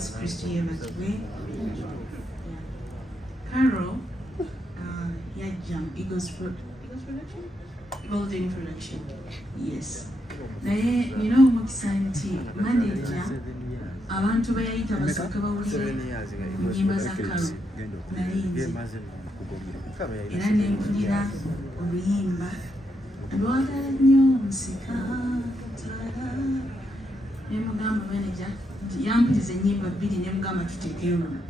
Yesu Kristo yeebazibwe. Carol yajja Eagles Production? Golden Production. Yes. Naye nina omukisa nti manager abantu bayayita basooka bawulire ennyimba za Carol nalinze era nempulira oluyimba lwagala nnyo nsika tala nemugamba manager nti yampuliriza ennyimba bbiri nemugamba tuteekeyo luno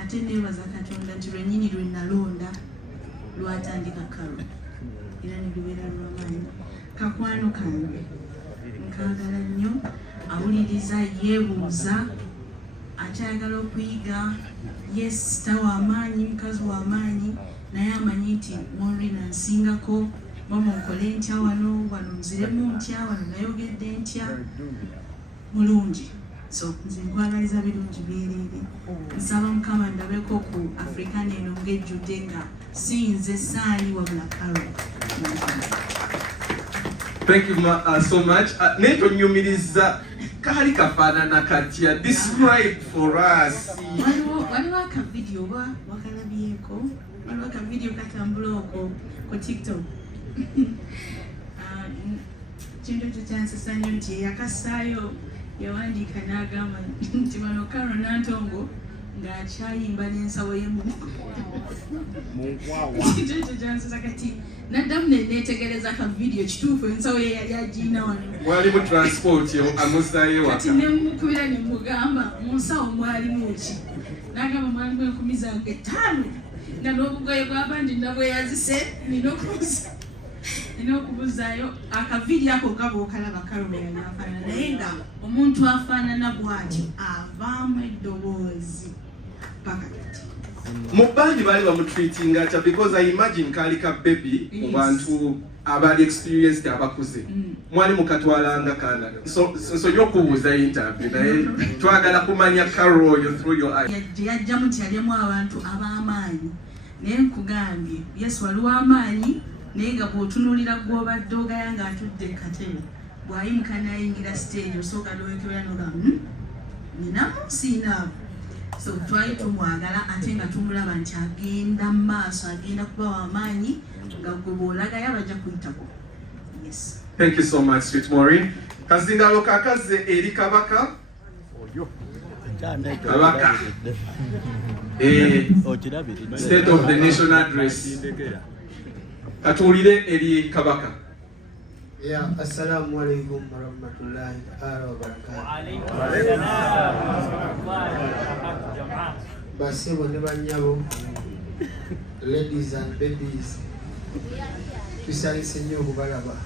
ate neebaza Katonda nti lwennyini lwe nalonda lwatandika Carol era nelubeera lwamaanyi. Kakwano kange nkaagala nnyo awuliriza yeebuuza akyayagala okuyiga yesita w'amaanyi mukazi w'amaanyi naye amanyi nti Maureen ansingako mama nkole ntya wano nziremu ntya wano nayogedde ntya mulungi so nze nkwagaliza birungi byereere nsaba Mukama ndabeko ku African eno ng'ejjudde nga sinze saani wabula Carol. Thank you so much. Neto nyumiriza kali kafanana katya describe for us. Waliwo aka video wakalabyeko waliwo aka video katambula okwo ku TikTok. Kintu kyansasa nnyo nti yakasaayo yawandiika n'agamba nti bano Carol Nantongo ng'akyayimba n'ensawo ye mu kintu ekyo kyansasa kati naddamu neetegereza ka video kituufu ensawo ye yali agiina wano wali mu transport amusaayo waka kati nemukubira nemugamba mu nsawo mwalimu ki n'agamba mwalimu 10,000 nga n'obugoye bw'abandi nabweyazise nina okubuzaayo akavidiyo ako nga bw'okalaba Carol bwe yali afaanana naye nga omuntu afaanana bw'atyo avaamu eddoboozi paka kati mu bandi bali bamutreatinga atya because I imagine kali ka baby mu bantu abali experienced abakuze mwali mukatwalanga kana so yokubuuza interview naye twagala kumanya Carol you through your eyes yajjamu nti yalimu abantu ab'amaanyi naye nkugambye Yesu waliwo amaanyi naye nga bw'otunuulira gw'obadde ogaya ng'atudde katebe bw'ayimuka n'ayingira stage osooka n'owekebera n'ogamba ninamu siinaabo so twali tumwagala ate nga tumulaba nti agenda mu maaso agenda kuba w'amaanyi nga gwe bw'olagayo abajja kuyitako. Yes. Thank you so much sweet Maureen. Kazindalo kakaze eri kabaka kabaka State of the Nation address katuulire eri kabaka. Ya assalamu alaikum warahmatullahi wabarakatuh. Basebo ne banyabo, ladies and babies, tusalise nnyo okubalaba.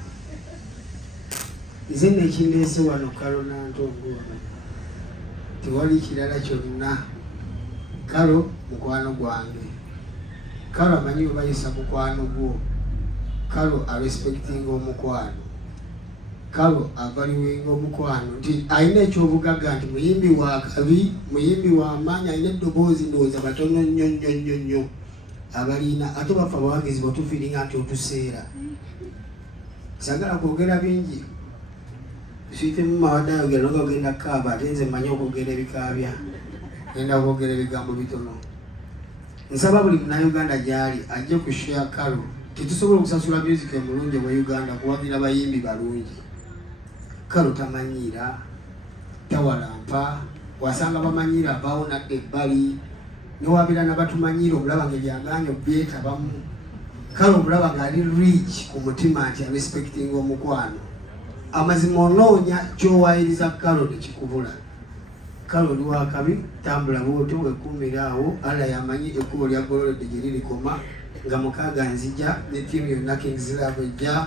Nze nekindeese wano Carol Nantongo tewali kirala kyonna. Carol mukwano gwange, Carol amanyi obayisa mukwano gwo, Carol respecting omukwano, Carol avaliwenga omukwano nti alina ekyobugagga nti muyimbi wa kabi muyimbi wa maanyi alina eddoboozi ndowooza batono nnyo abalina ate bafa abawagezi batufiiringa nti otuseera. Sagala kwogera bingi siitemu mawadde ayogera noga ogenda kaaba ate nze mmanyi okwogera ebikaabya genda kwogera ebigambo bitono. Nsaba buli munnayuganda gy'ali ajje ku share Carol. Tetusobola okusasula music emulungi mu Uganda kuwagira bayimbi balungi. Carol tamanyiira tawalampa wasanga bamanyiira abawo nadde ebbali newabira nabatumanyiira obulaba nga ebyagaanyo byetabamu. Carol obulaba ng'ali rich ku mutima nti respecting omukwano. Amazima onoonya kyowayiriza Carol tekikubula. Carol oli wakabi tambula bwotyo wekuumira awo Allah yamanyi ekkubo lyagololedde gye lirikoma nga mukaaga nzija ne ttiimu yonna Kings Love ejja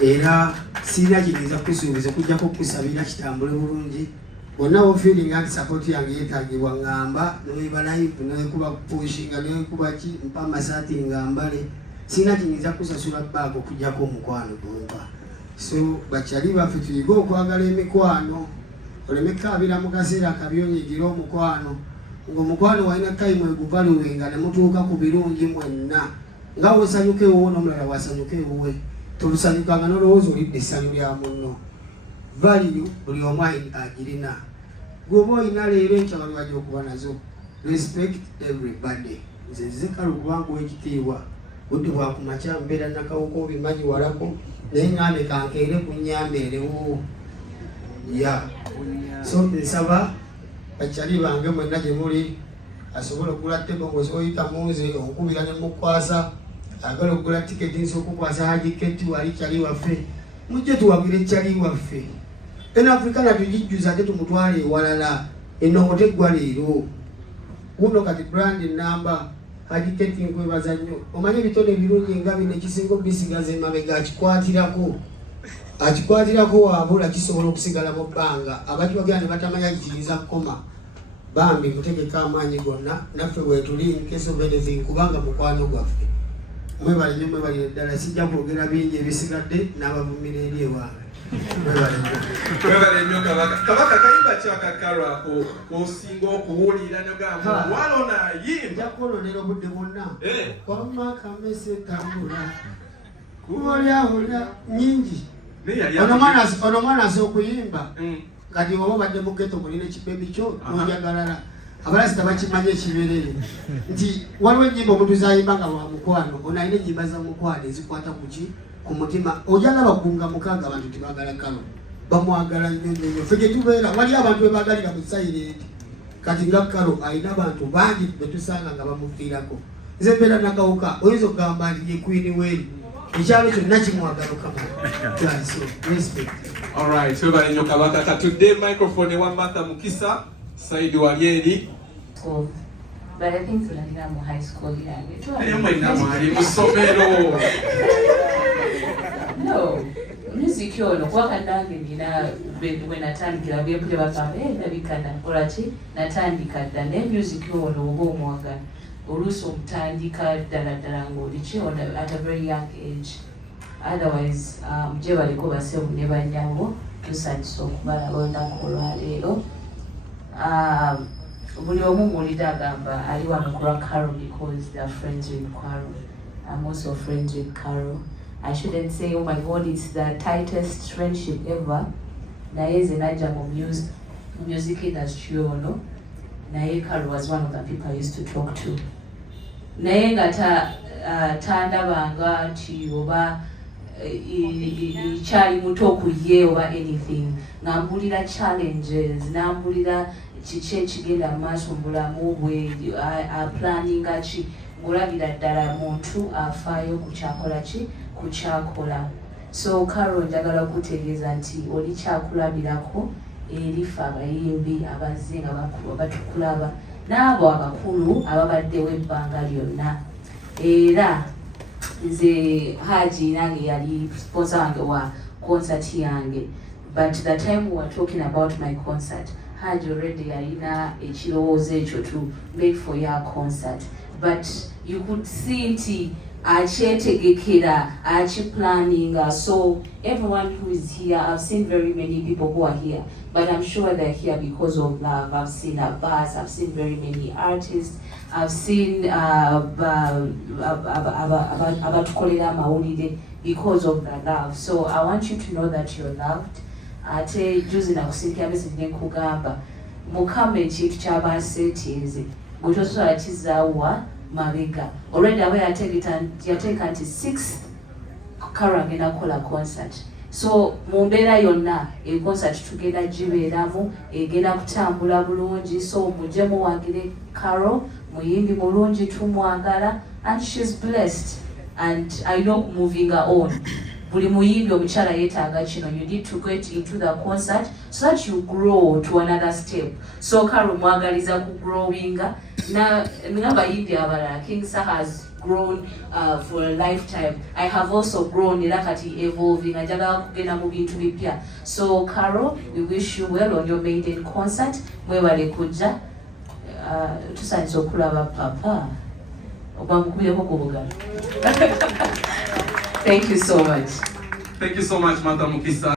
era sirina kiyinza kusuubiza kujjako kusabira kitambule bulungi. Bonna feeling anti support yange yeetaagibwa ngamba neweba live newekuba pushinga newekuba ki mpa amasaati ngambale sirina kiyinza kusasula baago okujjako omukwano gwompa. So bakyali baffe tuyiga okwagala emikwano oleme kaabira mu kaseera akabyonyigira omukwano ng'omukwano walina time eguvaluwenga ne mutuuka ku birungi mwenna nga wosanyuka ewuwe n'omulala wasanyuka ewuwe tolusanyukanga n'olowooza olidde essanyu lya munno. Value buli omu agirina. Gwoba oyina leero enkya wali wajja okuba nazo. Respect everybody. Nze Karo kubanga w'ekitiibwa budde bwakumakya mbeera nakawuko bimanyi walako naye ngambe kankeere ku nnyambeerewo ya so nsaba bakyali bange mwenna gye muli asobola okugula tebo ng'oyita munze okukubira ne mukwasa agala okugula tiketi nsi okukwasa hajiketi wali kyali waffe mujje tuwagire kyali waffe Africa tugijjuza ate tumutwale ewalala ennongo teggwa leero guno kati brand namba hajiketi nkwebaza nnyo omanye ebitone ebirungi nga bino ekisinga obisigaza emabega akikwatirako wabula kisobola okusigala mu bbanga abakibagira ne batamanya kikiriza kukoma bambi mutegeka amaanyi gonna naffe bwetuli in case of anything kubanga mukwano gwaffe mwebale nnyo mwebalire ddala sijja kwogera bingi ebisigadde n'abavumira eri ewange mwebale nnyo kabaka kayimba kyaka Karo ako kosinga okuwulira nogamba wala onayimba njakolonera obudde bwonna wamma kamese tambula kubolyabulya nyingi ono mwana asooka okuyimba kati oba badde mu ghetto mulina ekibebi kyo nojagalala abalasita bakimanya ekiberere nti waliwo ennyimba omuntu zayimba nga lwa mukwano ono alina ennyimba za mukwano ezikwata ku mutima ojala bakunga mukaaga abantu tebagala Karo bamwagala nnyo ffe gye tubeera wali abantu bebagalira mu silent kati nga Karo alina abantu bangi betusanga nga bamufiirako nze mbeera nakawuka oyinza okugamba nti ye queen weri ekyalo kyonna kimwagala okama so respect. Alright, so bali nnyo kabaka katudde microphone ewa Martha Mukisa side wali eri but I think tunalina mu high school yange ayo mwena mwali mu ssomero no music ono kwaka nange nina bwe natandikira byepule bagamba ndabikana olaki natandika dda ne music ono oba omwagala oluusi omutandika ddala ng'oli ono at a very young age otherwise gye baliko basebu ne banyabo tusanyusa okubalaba olunaku olwaleero buli omu muwulira agamba ali wano kulwa Karo because they are friends with Karo. I'm also friends with Karo. I shouldn't say, oh my God, it's the tightest friendship ever. Naye nze najja mu music industry ono, naye Karo was one of the people I used to talk to. Naye nga tandabanga nti oba ikyali muto ku ye oba anything. Ngambulira challenges, nambulira kiki ekigenda mu maaso mu bulamu bwe aplaninga ki ng'olabira ddala muntu afaayo ku kyakola so Karo njagala okutegeeza nti oli kyakulabirako erifa abayimbi abazze nga batukulaba n'abo abakulu ababaddewo ebbanga lyonna era nze Haji nange yali sponsor wange wa concert yange but the time we were talking about my concert Haji already yalina ekirowoozo ekyo to make for your concert but you could see nti akyetegekera planning so everyone who is here I've seen very many people who are here but I'm sure they're here because of love. I've seen Abbas, I've seen very many artists, I've seen abatukolera amawulire because of the love so I want you to know that you're loved. Ate juzi nakusindikira message nenkugamba mukama ekintu kyabaseetinze gwetosobola kizaawa mabega already aba yateeka nti 6 Karo agenda kukola concert so mu mbeera yonna concert tugenda gibeeramu egenda kutambula bulungi so mujje muwagire Karo muyimbi mulungi tumwagala and she's blessed and I know moving her on buli muyimbi omukyala yeetaaga kino you need to get into the concert so that you grow to another step so Karo mwagaliza ku growinga na n'abayimbi abalala King Sir has grown for a lifetime I have also grown era kati evolving ajagala kugenda mu bintu bipya so Karo we wish you well on your maiden concert mwebale kujja tusanyusa okulaba papa obamukubireko ku bugalo. Thank you so much. Thank you so much, Martha Mukisa.